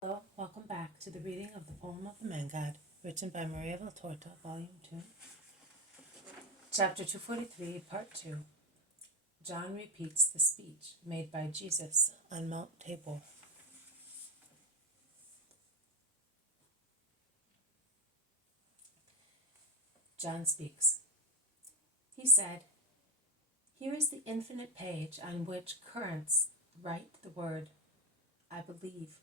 Hello, welcome back to the reading of the poem of the Man God, written by Maria Valtorta, Volume 2. Chapter 243, Part 2. John repeats the speech made by Jesus on Mount Tabor. John speaks. He said, "Here is the infinite page on which currents write the word, I believe.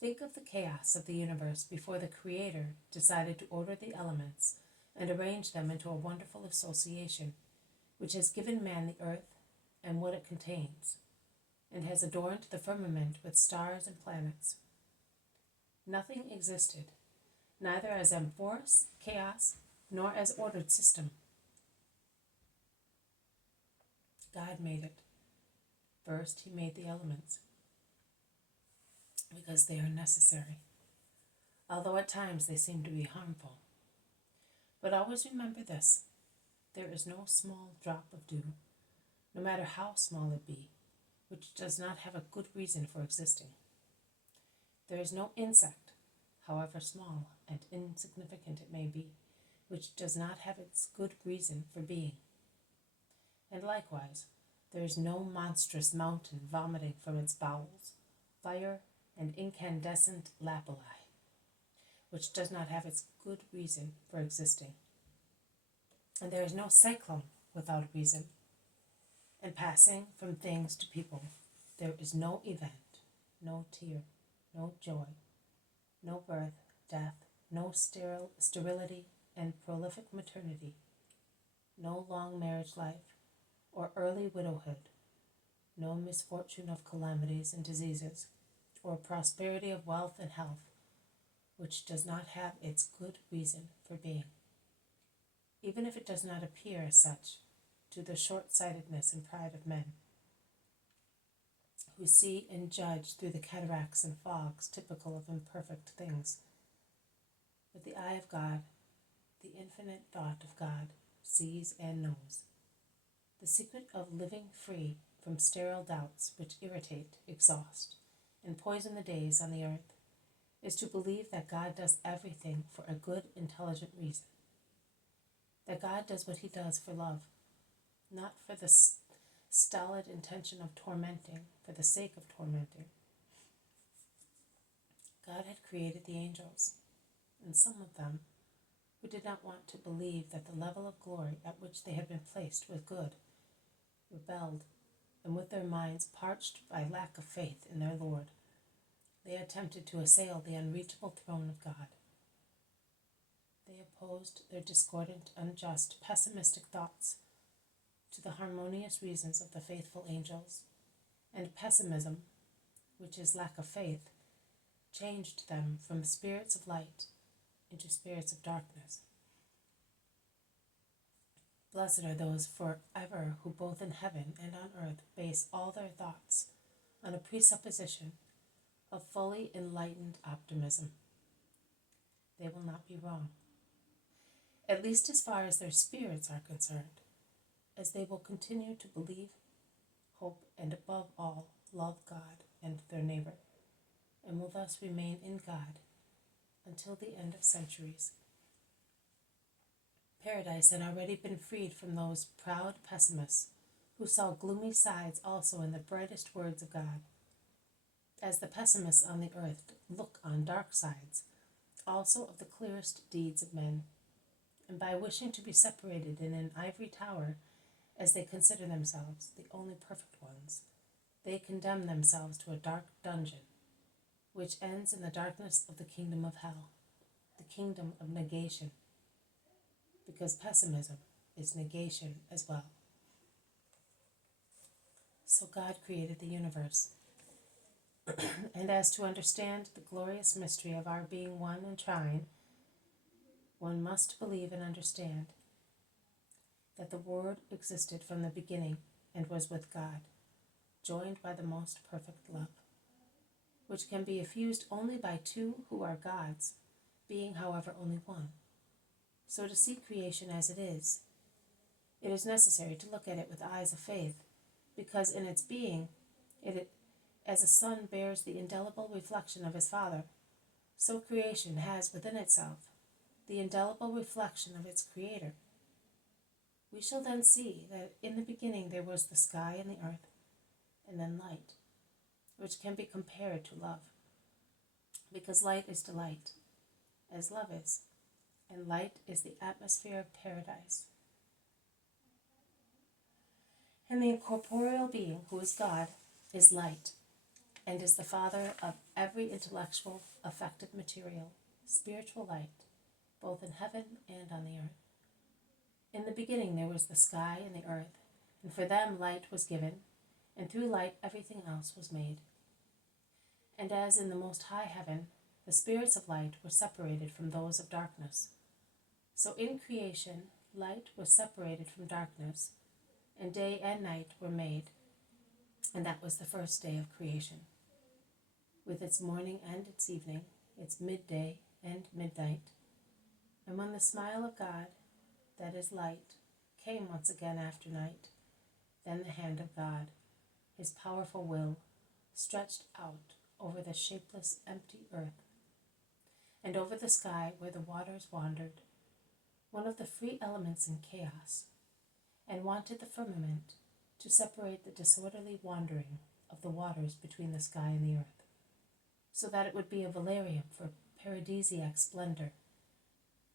Think of the chaos of the universe before the Creator decided to order the elements and arrange them into a wonderful association, which has given man the earth and what it contains, and has adorned the firmament with stars and planets. Nothing existed, neither as amorphous chaos nor as ordered system. God made it. First, he made the elements, because they are necessary, although at times they seem to be harmful. But always remember this: there is no small drop of dew, no matter how small it be, which does not have a good reason for existing. There is no insect, however small and insignificant it may be, which does not have its good reason for being. And likewise, there is no monstrous mountain vomiting from its bowels fire and incandescent lapilli, which does not have its good reason for existing. And there is no cyclone without reason. And passing from things to people, there is no event, no tear, no joy, no birth, death, no sterility and prolific maternity, no long marriage life or early widowhood, no misfortune of calamities and diseases, or prosperity of wealth and health, which does not have its good reason for being, even if it does not appear as such to the short-sightedness and pride of men, who see and judge through the cataracts and fogs typical of imperfect things. But the eye of God, the infinite thought of God, sees and knows. The secret of living free from sterile doubts which irritate, exhaust, and poison the days on the earth is to believe that God does everything for a good, intelligent reason. That God does what he does for love, not for the stolid intention of tormenting for the sake of tormenting. God had created the angels, and some of them, who did not want to believe that the level of glory at which they had been placed was good, rebelled, and with their minds parched by lack of faith in their Lord, they attempted to assail the unreachable throne of God. They opposed their discordant, unjust, pessimistic thoughts to the harmonious reasons of the faithful angels, and pessimism, which is lack of faith, changed them from spirits of light into spirits of darkness. Blessed are those forever who both in heaven and on earth base all their thoughts on a presupposition of fully enlightened optimism. They will not be wrong, at least as far as their spirits are concerned, as they will continue to believe, hope, and above all, love God and their neighbor, and will thus remain in God until the end of centuries. Paradise had already been freed from those proud pessimists who saw gloomy sides also in the brightest words of God. As the pessimists on the earth look on dark sides, also of the clearest deeds of men, and by wishing to be separated in an ivory tower, as they consider themselves the only perfect ones, they condemn themselves to a dark dungeon, which ends in the darkness of the kingdom of hell, the kingdom of negation, because pessimism is negation as well. So God created the universe. And as to understand the glorious mystery of our being one and trine, one must believe and understand that the Word existed from the beginning and was with God, joined by the most perfect love, which can be effused only by two who are God's, being however only one. So to see creation as it is necessary to look at it with eyes of faith, because in its being it As a son bears the indelible reflection of his father, so creation has within itself the indelible reflection of its creator. We shall then see that in the beginning there was the sky and the earth, and then light, which can be compared to love, because light is delight, as love is, and light is the atmosphere of paradise. And the incorporeal being, who is God, is light, and is the father of every intellectual, affective material, spiritual light, both in heaven and on the earth. In the beginning there was the sky and the earth, and for them light was given, and through light everything else was made. And as in the most high heaven, the spirits of light were separated from those of darkness, so in creation light was separated from darkness, and day and night were made, and that was the first day of creation, with its morning and its evening, its midday and midnight. And when the smile of God, that is light, came once again after night, then the hand of God, his powerful will, stretched out over the shapeless, empty earth, and over the sky where the waters wandered, one of the free elements in chaos, and wanted the firmament to separate the disorderly wandering of the waters between the sky and the earth, so that it would be a valerium for paradisiac splendor,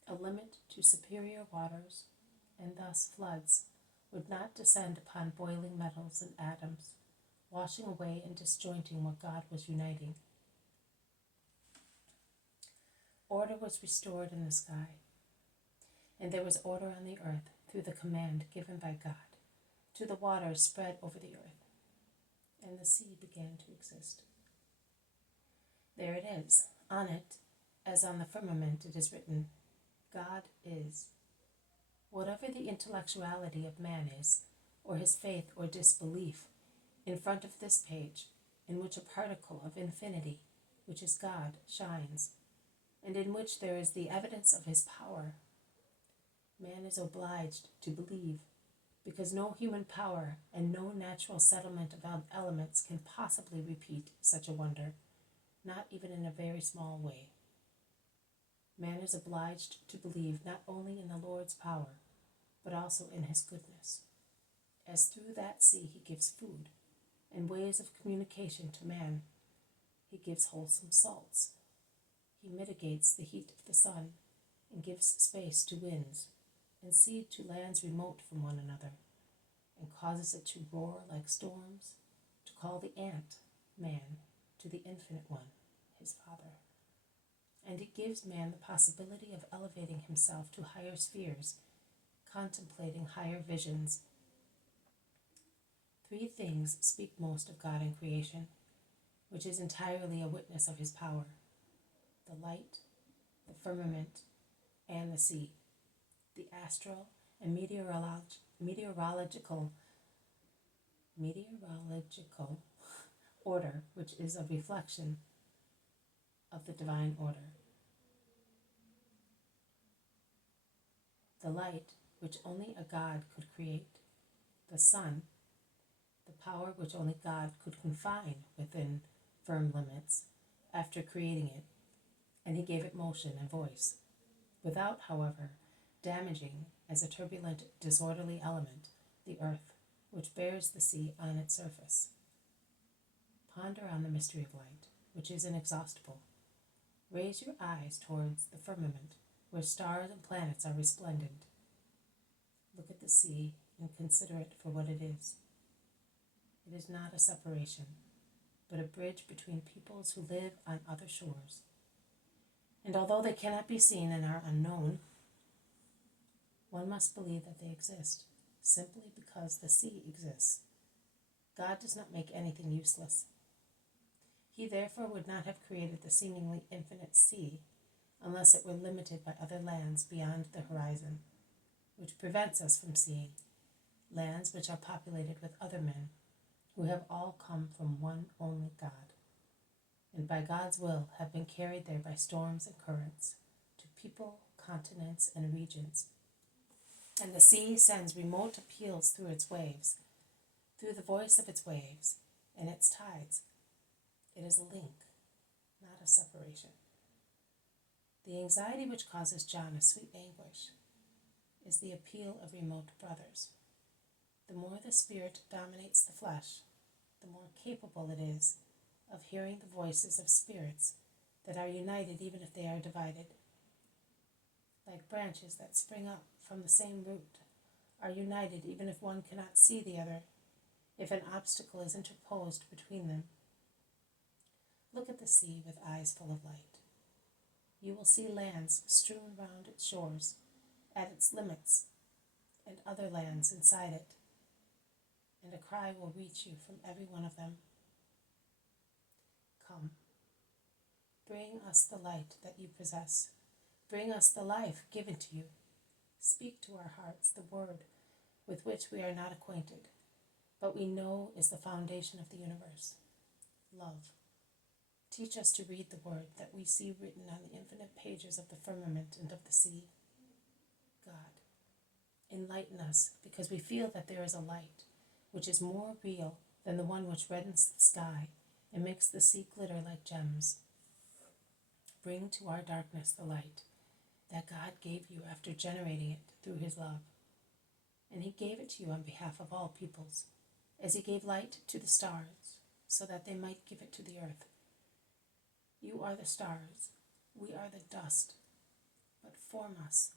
a limit to superior waters, and thus floods would not descend upon boiling metals and atoms, washing away and disjointing what God was uniting. Order was restored in the sky, and there was order on the earth through the command given by God to the waters spread over the earth, and the sea began to exist. There it is. On it, as on the firmament, it is written, God is. Whatever the intellectuality of man is, or his faith or disbelief, in front of this page, in which a particle of infinity, which is God, shines, and in which there is the evidence of his power, man is obliged to believe, because no human power and no natural settlement of elements can possibly repeat such a wonder, not even in a very small way. Man is obliged to believe not only in the Lord's power, but also in his goodness, as through that sea he gives food and ways of communication to man. He gives wholesome salts. He mitigates the heat of the sun and gives space to winds and seed to lands remote from one another, and causes it to roar like storms, to call the ant, man, to the infinite one, his Father. And it gives man the possibility of elevating himself to higher spheres, contemplating higher visions. Three things speak most of God in creation, which is entirely a witness of his power: the light, the firmament, and the sea, the astral and meteorological order, which is a reflection of the divine order. The light, which only a God could create, the sun, the power which only God could confine within firm limits after creating it, and he gave it motion and voice, without, however, damaging, as a turbulent, disorderly element, the earth, which bears the sea on its surface. Ponder on the mystery of light, which is inexhaustible. Raise your eyes towards the firmament, where stars and planets are resplendent. Look at the sea and consider it for what it is. It is not a separation, but a bridge between peoples who live on other shores. And although they cannot be seen and are unknown, one must believe that they exist, simply because the sea exists. God does not make anything useless. He therefore would not have created the seemingly infinite sea unless it were limited by other lands beyond the horizon, which prevents us from seeing, lands which are populated with other men, who have all come from one only God, and by God's will have been carried there by storms and currents, to people, continents, and regions. And the sea sends remote appeals through its waves, through the voice of its waves and its tides, It is a link, not a separation. The anxiety which causes John a sweet anguish is the appeal of remote brothers. The more the spirit dominates the flesh, the more capable it is of hearing the voices of spirits that are united even if they are divided. Like branches that spring up from the same root, are united even if one cannot see the other, if an obstacle is interposed between them. Look at the sea with eyes full of light. You will see lands strewn round its shores, at its limits, and other lands inside it, and a cry will reach you from every one of them. Come, bring us the light that you possess. Bring us the life given to you. Speak to our hearts the word with which we are not acquainted, but we know is the foundation of the universe, love. Teach us to read the word that we see written on the infinite pages of the firmament and of the sea. God, enlighten us, because we feel that there is a light which is more real than the one which reddens the sky and makes the sea glitter like gems. Bring to our darkness the light that God gave you after generating it through his love. And he gave it to you on behalf of all peoples, as he gave light to the stars, so that they might give it to the earth. You are the stars, we are the dust, but form us,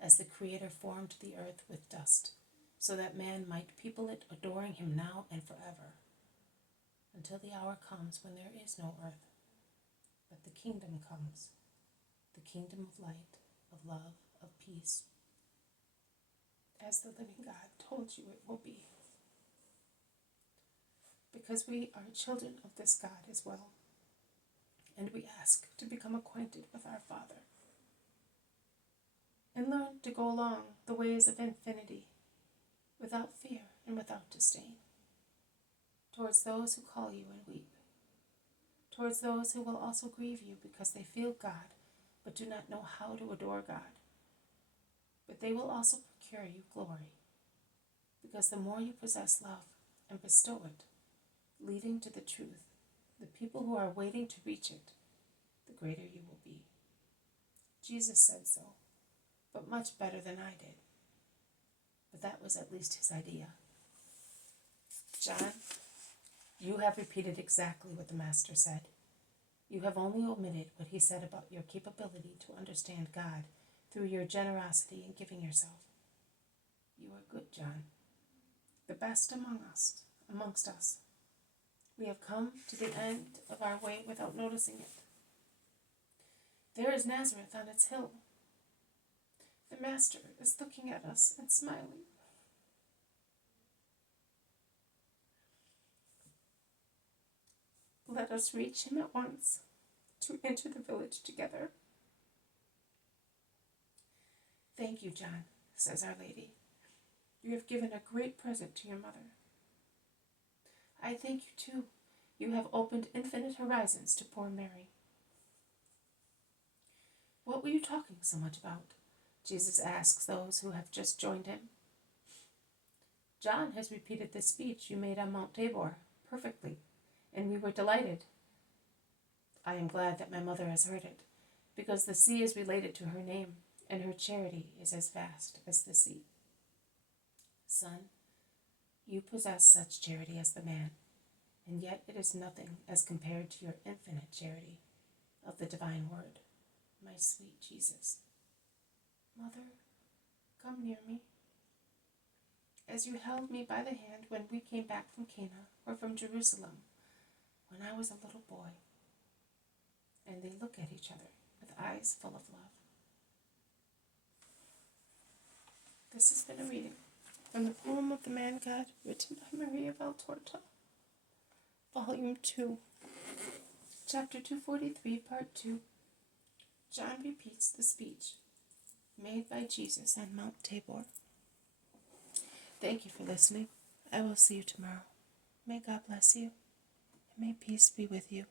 as the Creator formed the earth with dust, so that man might people it, adoring him now and forever, until the hour comes when there is no earth, but the kingdom comes, the kingdom of light, of love, of peace, as the living God told you it will be. Because we are children of this God as well, and we ask to become acquainted with our Father, and learn to go along the ways of infinity, without fear and without disdain, towards those who call you and weep, towards those who will also grieve you because they feel God, but do not know how to adore God. But they will also procure you glory, because the more you possess love and bestow it, leading to the truth, the people who are waiting to reach it, the greater you will be. Jesus said so, but much better than I did. But that was at least his idea. John, you have repeated exactly what the Master said. You have only omitted what he said about your capability to understand God through your generosity in giving yourself. You are good, John, the best amongst us. We have come to the end of our way without noticing it. There is Nazareth on its hill. The Master is looking at us and smiling. Let us reach him at once to enter the village together. Thank you, John, says Our Lady. You have given a great present to your mother. I thank you, too. You have opened infinite horizons to poor Mary. What were you talking so much about? Jesus asks those who have just joined him. John has repeated the speech you made on Mount Tabor perfectly, and we were delighted. I am glad that my mother has heard it, because the sea is related to her name, and her charity is as vast as the sea. Son, you possess such charity as the man, and yet it is nothing as compared to your infinite charity of the divine word, my sweet Jesus. Mother, come near me. As you held me by the hand when we came back from Cana or from Jerusalem, when I was a little boy. And they look at each other with eyes full of love. This has been a reading from the poem of the Man God, written by Maria Valtorta, Volume 2, Chapter 243, Part 2. John repeats the speech made by Jesus on Mount Tabor. Thank you for listening. I will see you tomorrow. May God bless you, and may peace be with you.